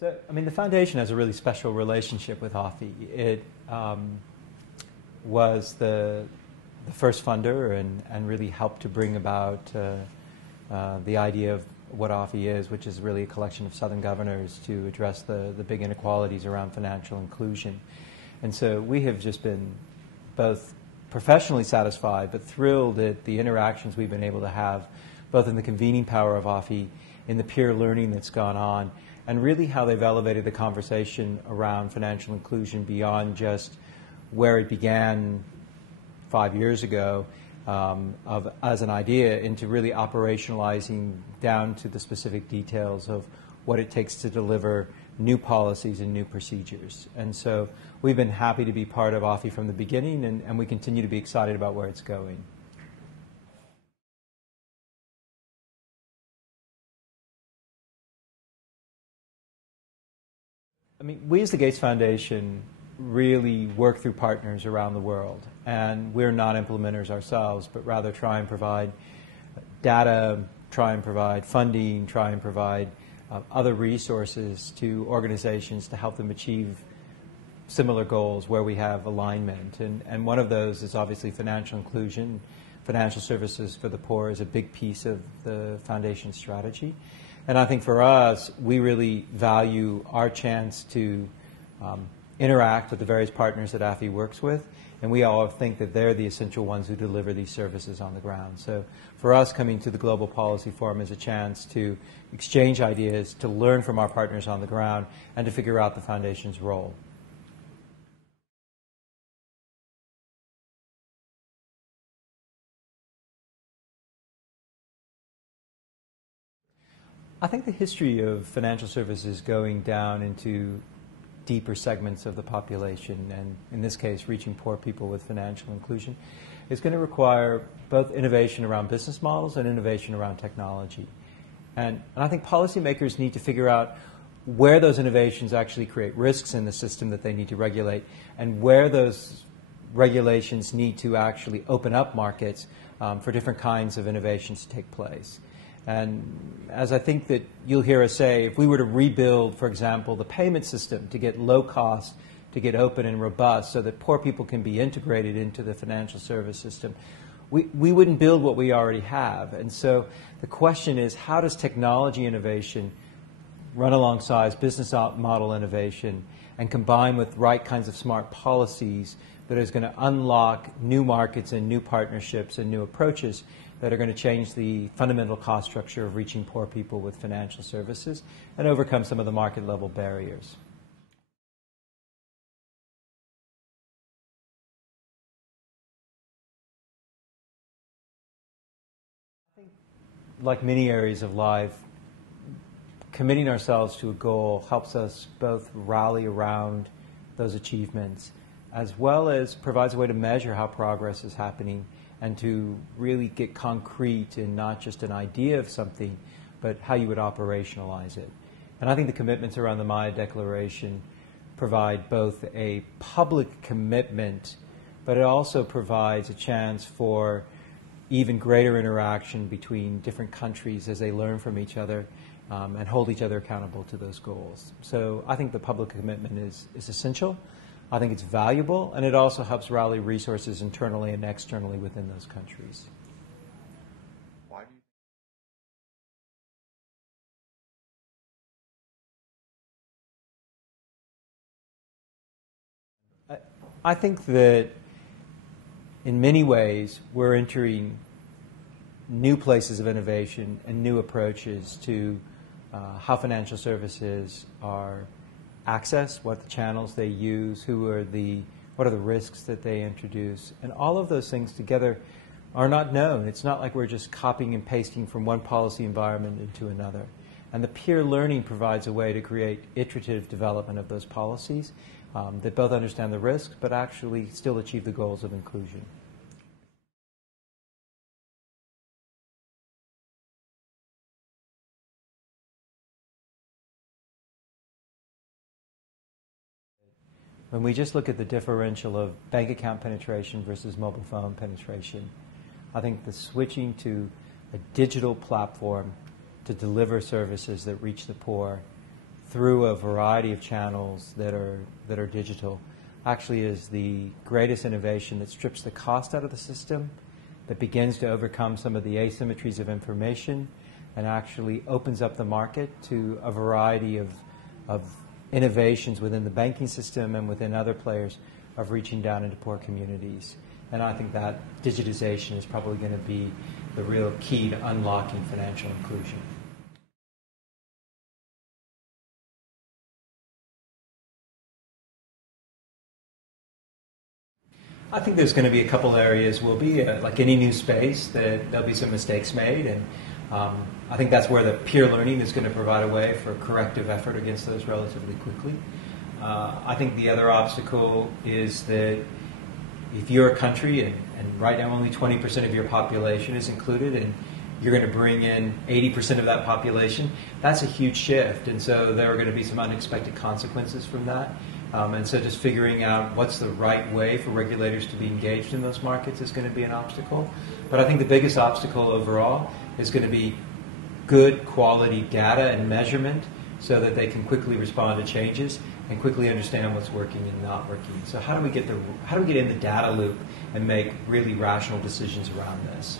So, I mean, the foundation has a really special relationship with AFI. It was the first funder and really helped to bring about the idea of what AFI is, which is really a collection of Southern governors to address the big inequalities around financial inclusion. And so we have just been both professionally satisfied but thrilled at the interactions we've been able to have, both in the convening power of AFI, in the peer learning that's gone on, and really how they've elevated the conversation around financial inclusion beyond just where it began 5 years ago as an idea into really operationalizing down to the specific details of what it takes to deliver new policies and new procedures. And so we've been happy to be part of AFI from the beginning, and we continue to be excited about where it's going. I mean, we as the Gates Foundation really work through partners around the world, and we're not implementers ourselves, but rather try and provide data, try and provide funding, try and provide other resources to organizations to help them achieve similar goals where we have alignment. And one of those is obviously financial inclusion. Financial services for the poor is a big piece of the foundation strategy. And I think for us, we really value our chance to interact with the various partners that AFI works with, and we all think that they're the essential ones who deliver these services on the ground. So for us, coming to the Global Policy Forum is a chance to exchange ideas, to learn from our partners on the ground, and to figure out the foundation's role. I think the history of financial services going down into deeper segments of the population, and in this case, reaching poor people with financial inclusion, is going to require both innovation around business models and innovation around technology. And I think policymakers need to figure out where those innovations actually create risks in the system that they need to regulate, and where those regulations need to actually open up markets for different kinds of innovations to take place. And as I think that you'll hear us say, if we were to rebuild, for example, the payment system to get low cost, to get open and robust so that poor people can be integrated into the financial service system, we wouldn't build what we already have. And so the question is, how does technology innovation run alongside business model innovation and combine with right kinds of smart policies that is going to unlock new markets and new partnerships and new approaches that are going to change the fundamental cost structure of reaching poor people with financial services and overcome some of the market level barriers. I think, like many areas of life, committing ourselves to a goal helps us both rally around those achievements as well as provides a way to measure how progress is happening and to really get concrete in not just an idea of something, but how you would operationalize it. And I think the commitments around the Maya Declaration provide both a public commitment, but it also provides a chance for even greater interaction between different countries as they learn from each other and hold each other accountable to those goals. So I think the public commitment is essential. I think it's valuable, and it also helps rally resources internally and externally within those countries. Why do you I think that in many ways we're entering new places of innovation and new approaches to how financial services are accessed, what the channels they use, what are the risks that they introduce, and all of those things together are not known. It's not like we're just copying and pasting from one policy environment into another. And the peer learning provides a way to create iterative development of those policies that both understand the risks but actually still achieve the goals of inclusion. When we just look at the differential of bank account penetration versus mobile phone penetration, I think the switching to a digital platform to deliver services that reach the poor through a variety of channels that are digital actually is the greatest innovation that strips the cost out of the system, that begins to overcome some of the asymmetries of information, and actually opens up the market to a variety of innovations within the banking system and within other players of reaching down into poor communities. And I think that digitization is probably going to be the real key to unlocking financial inclusion. I think there's going to be a couple areas. Will be like any new space that there'll be some mistakes made, and I think that's where the peer learning is going to provide a way for corrective effort against those relatively quickly. I think the other obstacle is that if you're a country and right now only 20% of your population is included, and you're going to bring in 80% of that population, that's a huge shift, and so there are going to be some unexpected consequences from that. And so just figuring out what's the right way for regulators to be engaged in those markets is going to be an obstacle. But I think the biggest obstacle overall is going to be good quality data and measurement so that they can quickly respond to changes and quickly understand what's working and not working. So how do we get in the data loop and make really rational decisions around this?